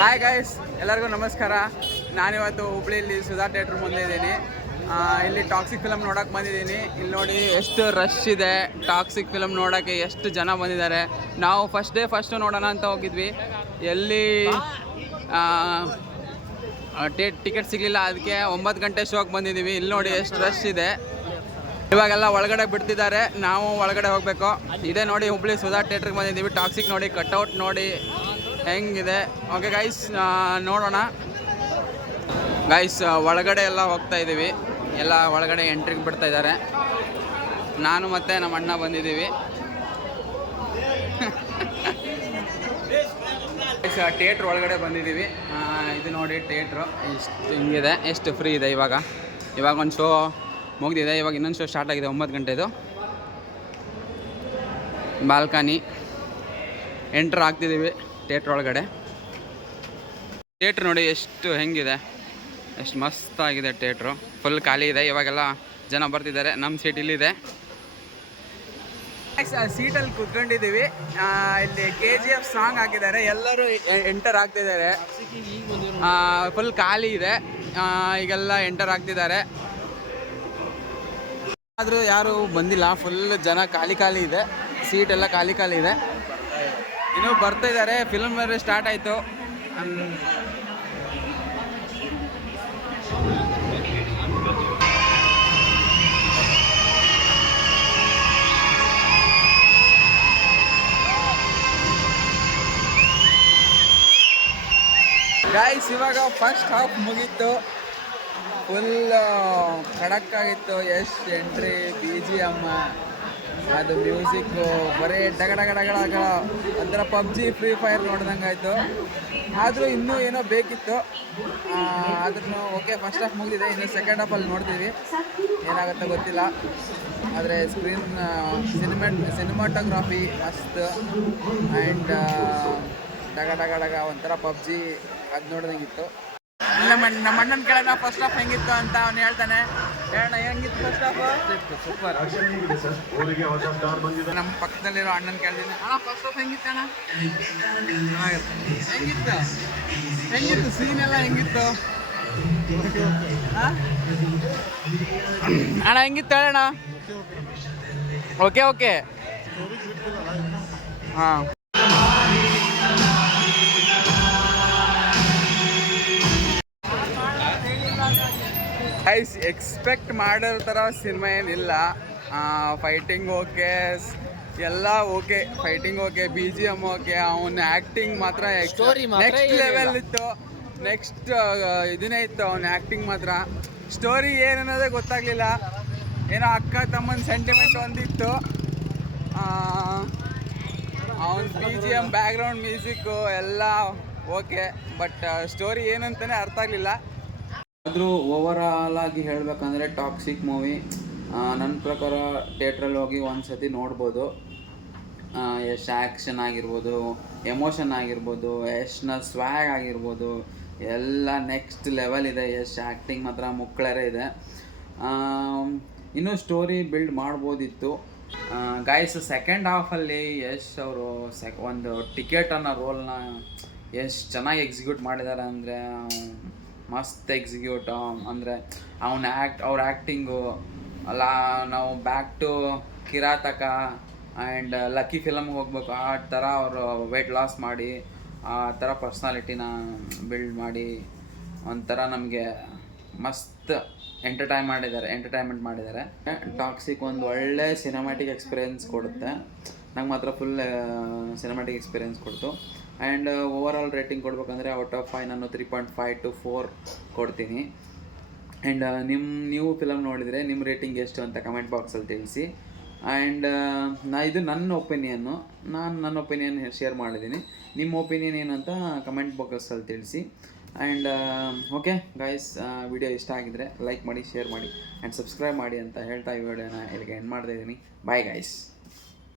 Hi guys, ಎಲ್ಲರಿಗೂ ನಮಸ್ಕಾರ. ನಾನಿವತ್ತು ಹುಬ್ಳಿಯಲ್ಲಿ ಸುಧಾ ಥಿಯೇಟ್ರ್ ಮುಂದೆ ಇದ್ದೀನಿ. ಇಲ್ಲಿ ಟಾಕ್ಸಿಕ್ ಫಿಲಮ್ ನೋಡೋಕೆ ಬಂದಿದ್ದೀನಿ. ಇಲ್ಲಿ ನೋಡಿ ಎಷ್ಟು ರಶ್ ಇದೆ. ಟಾಕ್ಸಿಕ್ ಫಿಲಮ್ ನೋಡೋಕ್ಕೆ ಎಷ್ಟು ಜನ ಬಂದಿದ್ದಾರೆ. ನಾವು ಫಸ್ಟ್ ನೋಡೋಣ ಅಂತ ಹೋಗಿದ್ವಿ. ಎಲ್ಲಿ ಟಿಕೆಟ್ ಸಿಗಲಿಲ್ಲ, ಅದಕ್ಕೆ 9 ಗಂಟೆ ಶೋಗೆ ಬಂದಿದ್ದೀವಿ. ಇಲ್ಲಿ ನೋಡಿ ಎಷ್ಟು ರಶ್ ಇದೆ. ಇವಾಗೆಲ್ಲ ಒಳಗಡೆ ಬಿಡ್ತಿದ್ದಾರೆ, ನಾವು ಒಳಗಡೆ ಹೋಗಬೇಕು. ಇದೇ ನೋಡಿ ಹುಬ್ಳಿ ಸುಧಾ ಥಿಯೇಟ್ರಿಗೆ ಬಂದಿದ್ದೀವಿ. ಟಾಕ್ಸಿಕ್ ನೋಡಿ, ಕಟ್ಔಟ್ ನೋಡಿ ಹೆಂಗಿದೆ. ಓಕೆ ಗೈಸ್, ನೋಡೋಣ ಗೈಸ್. ಒಳಗಡೆ ಎಲ್ಲ ಹೋಗ್ತಾ ಇದ್ದೀವಿ. ಎಲ್ಲ ಒಳಗಡೆ ಎಂಟ್ರಿಗೆ ಬಿಡ್ತಾ ಇದ್ದಾರೆ. ನಾನು ಮತ್ತು ನಮ್ಮ ಅಣ್ಣ ಬಂದಿದ್ದೀವಿ. ಥಿಯೇಟ್ರ್ ಒಳಗಡೆ ಬಂದಿದ್ದೀವಿ. ಇದು ನೋಡಿ ಥಿಯೇಟ್ರು ಇಷ್ಟು ಹಿಂಗಿದೆ, ಎಷ್ಟು ಫ್ರೀ ಇದೆ. ಇವಾಗ ಒಂದು ಶೋ ಮುಗಿದಿದೆ. ಇವಾಗ ಇನ್ನೊಂದು ಶೋ ಸ್ಟಾರ್ಟ್ ಆಗಿದೆ 9 ಗಂಟೆದು. ಬಾಲ್ಕನಿ ಎಂಟ್ರ್ ಆಗ್ತಿದ್ದೀವಿ ಥಿಯೇಟ್ರ್ ಒಳಗಡೆ. ಥಿಯೇಟ್ರ್ ನೋಡಿ ಎಷ್ಟು ಹೆಂಗಿದೆ, ಎಷ್ಟು ಮಸ್ತಾಗಿದೆ. ಥಿಯೇಟ್ರು ಫುಲ್ ಖಾಲಿ ಇದೆ. ಇವಾಗೆಲ್ಲ ಜನ ಬರ್ತಿದ್ದಾರೆ. ನಮ್ಮ ಸೀಟ್ ಇಲ್ಲಿದೆ. ಸೀಟಲ್ಲಿ ಕುತ್ಕೊಂಡಿದ್ದೀವಿ. ಇಲ್ಲಿ KGF ಸಾಂಗ್ ಹಾಕಿದ್ದಾರೆ. ಎಲ್ಲರೂ ಎಂಟರ್ ಆಗ್ತಿದ್ದಾರೆ. ಫುಲ್ ಖಾಲಿ ಇದೆ. ಈಗೆಲ್ಲ ಎಂಟರ್ ಆಗ್ತಿದ್ದಾರೆ. ಆದರೂ ಯಾರು ಬಂದಿಲ್ಲ. ಫುಲ್ ಜನ ಖಾಲಿ ಇದೆ. ಸೀಟ್ ಎಲ್ಲ ಖಾಲಿ ಇದೆ. ಇನ್ನೂ ಬರ್ತಾ ಇದ್ದಾರೆ. ಫಿಲ್ಮ್ ಬೇರೆ ಸ್ಟಾರ್ಟ್ ಆಯಿತು. ಗೈಸ್, ಇವಾಗ ಫಸ್ಟ್ ಹಾಫ್ ಮುಗೀತು. ಫುಲ್ ಖಡಕ್ ಆಗಿತ್ತು. ಎಷ್ಟು ಎಂಟ್ರಿ, BGM, ಅದು ಮ್ಯೂಸಿಕ್ಕು ಬರೀ ಡಗಡಗಡಗಡ ಒಂಥರ PUBG ಫ್ರೀ ಫೈರ್ ನೋಡ್ದಂಗೆ ಆಯಿತು. ಆದರೂ ಇನ್ನೂ ಏನೋ ಬೇಕಿತ್ತು. ಆದ್ರೂ ಓಕೆ, ಫಸ್ಟ್ ಹಾಫ್ ಮುಗಿದಿದೆ. ಇನ್ನು ಸೆಕೆಂಡ್ ಹಾಫಲ್ಲಿ ನೋಡ್ತೀವಿ, ಏನಾಗುತ್ತೋ ಗೊತ್ತಿಲ್ಲ. ಆದರೆ ಸ್ಕ್ರೀನ್ ಸಿನಿಮಾಟೋಗ್ರಾಫಿ ಮಸ್ತ್. ಆ್ಯಂಡ್ ಡಗ ಒಂಥರ PUBG ಅದು ನೋಡ್ದಂಗಿತ್ತು. ನಮ್ಮ ಅಣ್ಣನ ಕೇಳೋಣ ಫಸ್ಟ್ ಹಾಫ್ ಹೆಂಗಿತ್ತು ಅಂತ. ಅವ್ನು ಹೇಳ್ತಾನೆ. ಹೇಳೋಣ, ಹೆಂಗಿತ್ತು ಫಸ್ಟ್ ಹಾಫ್? ಸೂಪರ್. ನಮ್ಮ ಪಕ್ಕದಲ್ಲಿರೋ ಅಣ್ಣನ ಕೇಳ್ತೀನಿ, ಅಣ್ಣ ಫಸ್ಟ್ ಹಾಫ್ ಹೆಂಗಿತ್ತು ಅಣ್ಣ? ಹೆಂಗಿತ್ತು ಸೀನ್ ಎಲ್ಲ ಹೆಂಗಿತ್ತು ಅಣ್ಣ? ಹೆಂಗಿತ್ತು ಹೇಳೋಣ. ಓಕೆ ಹಾಂ. ಗೈಸ್, ಎಕ್ಸ್ಪೆಕ್ಟ್ ಮಾಡಿರೋ ಥರ ಸಿನಿಮಾ ಏನಿಲ್ಲ. ಫೈಟಿಂಗ್ ಓಕೆ, ಎಲ್ಲ okay. Fighting okay, BGM okay. ಅವನ ಆ್ಯಕ್ಟಿಂಗ್ ಮಾತ್ರ ನೆಕ್ಸ್ಟ್ ಲೆವೆಲ್ ಇತ್ತು. ನೆಕ್ಸ್ಟ್ ಇದನ್ನೇ ಇತ್ತು ಅವನ ಆ್ಯಕ್ಟಿಂಗ್ ಮಾತ್ರ. ಸ್ಟೋರಿ ಏನನ್ನೋದೇ ಗೊತ್ತಾಗಲಿಲ್ಲ. ಏನೋ ಅಕ್ಕ ತಮ್ಮನ ಸೆಂಟಿಮೆಂಟ್ ಒಂದಿತ್ತು. ಅವನ BGM, ಬ್ಯಾಕ್ಗ್ರೌಂಡ್ ಮ್ಯೂಸಿಕ್ಕು ಎಲ್ಲ ಓಕೆ. ಬಟ್ ಸ್ಟೋರಿ ಏನಂತಲೇ ಅರ್ಥ ಆಗಲಿಲ್ಲ. ಆದರೂ ಓವರಾಲ್ ಆಗಿ ಹೇಳಬೇಕಂದ್ರೆ ಟಾಕ್ಸಿಕ್ ಮೂವಿ ನನ್ನ ಪ್ರಕಾರ ಥಿಯೇಟ್ರಲ್ಲಿ ಹೋಗಿ ಒಂದು ಸತಿ ನೋಡ್ಬೋದು. ಎಷ್ಟು ಆ್ಯಕ್ಷನ್ ಆಗಿರ್ಬೋದು, ಎಮೋಷನ್ ಆಗಿರ್ಬೋದು, ಎಷ್ಟನ್ನ ಸ್ವ್ಯಾಗ್ ಆಗಿರ್ಬೋದು, ಎಲ್ಲ ನೆಕ್ಸ್ಟ್ ಲೆವೆಲ್ ಇದೆ. ಎಷ್ಟು ಆ್ಯಕ್ಟಿಂಗ್ ಮಾತ್ರ ಮುಕ್ಕಳರೇ ಇದೆ. ಇನ್ನೂ ಸ್ಟೋರಿ ಬಿಲ್ಡ್ ಮಾಡ್ಬೋದಿತ್ತು. ಗೈಸ್, ಸೆಕೆಂಡ್ ಹಾಫಲ್ಲಿ ಯಶ್ ಅವರು ಒಂದು ಟಿಕೆಟ್ ಅನ್ನೋ ರೋಲ್ನ ಎಷ್ಟು ಚೆನ್ನಾಗಿ ಎಕ್ಸಿಕ್ಯೂಟ್ ಮಾಡಿದ್ದಾರೆ ಅಂದರೆ, ಮಸ್ತ್ ಎಕ್ಸಿಕ್ಯೂಟ್. ಅಂದರೆ ಅವ್ರ ಆ್ಯಕ್ಟಿಂಗು ಅಲ್ಲ. ನಾವು back to Kirataka and lucky ಫಿಲಮ್ಗೆ ಹೋಗ್ಬೇಕು, ಆ ಥರ ಅವರು ವೆಯ್ಟ್ ಲಾಸ್ ಮಾಡಿ ಆ ಥರ ಪರ್ಸ್ನಾಲಿಟಿನ ಬಿಲ್ಡ್ ಮಾಡಿ ಒಂಥರ ನಮಗೆ ಮಸ್ತ್ ಎಂಟರ್ಟೈನ್ಮೆಂಟ್ ಮಾಡಿದ್ದಾರೆ. ಟಾಕ್ಸಿಕ್ ಒಂದು ಒಳ್ಳೆ ಸಿನಿಮ್ಯಾಟಿಕ್ ಎಕ್ಸ್ಪೀರಿಯೆನ್ಸ್ ಕೊಡುತ್ತೆ. ನಂಗೆ ಮಾತ್ರ ಫುಲ್ ಸಿನಿಮ್ಯಾಟಿಕ್ ಎಕ್ಸ್ಪೀರಿಯೆನ್ಸ್ ಕೊಡ್ತು. ಆ್ಯಂಡ್ ಓವರಾಲ್ ರೇಟಿಂಗ್ ಕೊಡ್ಬೇಕಂದ್ರೆ ಔಟ್ ಆಫ್ 5 ನಾನು 3.5 to 4 ಕೊಡ್ತೀನಿ. ಆ್ಯಂಡ್ ನೀವು ಫಿಲಮ್ ನೋಡಿದರೆ ನಿಮ್ಮ ರೇಟಿಂಗ್ ಎಷ್ಟು ಅಂತ ಕಮೆಂಟ್ ಬಾಕ್ಸಲ್ಲಿ ತಿಳಿಸಿ. ಆ್ಯಂಡ್ ಇದು ನನ್ನ ಒಪಿನಿಯನ್ನು, ನಾನು ನನ್ನ ಒಪಿನಿಯನ್ ಶೇರ್ ಮಾಡಿದ್ದೀನಿ. ನಿಮ್ಮ ಒಪಿನಿಯನ್ ಏನು ಅಂತ ಕಮೆಂಟ್ ಬಾಕ್ಸಲ್ಲಿ ತಿಳಿಸಿ. ಆ್ಯಂಡ್ ಓಕೆ ಗೈಸ್, ವಿಡಿಯೋ ಇಷ್ಟ ಆಗಿದ್ರೆ ಲೈಕ್ ಮಾಡಿ, ಶೇರ್ ಮಾಡಿ ಆ್ಯಂಡ್ ಸಬ್ಸ್ಕ್ರೈಬ್ ಮಾಡಿ ಅಂತ ಹೇಳ್ತಾ ಈ ವಿಡಿಯೋನ ಇಲ್ಲಿಗೆ ಎಂಡ್ ಮಾಡ್ತಾಯಿದ್ದೀನಿ. Bye guys.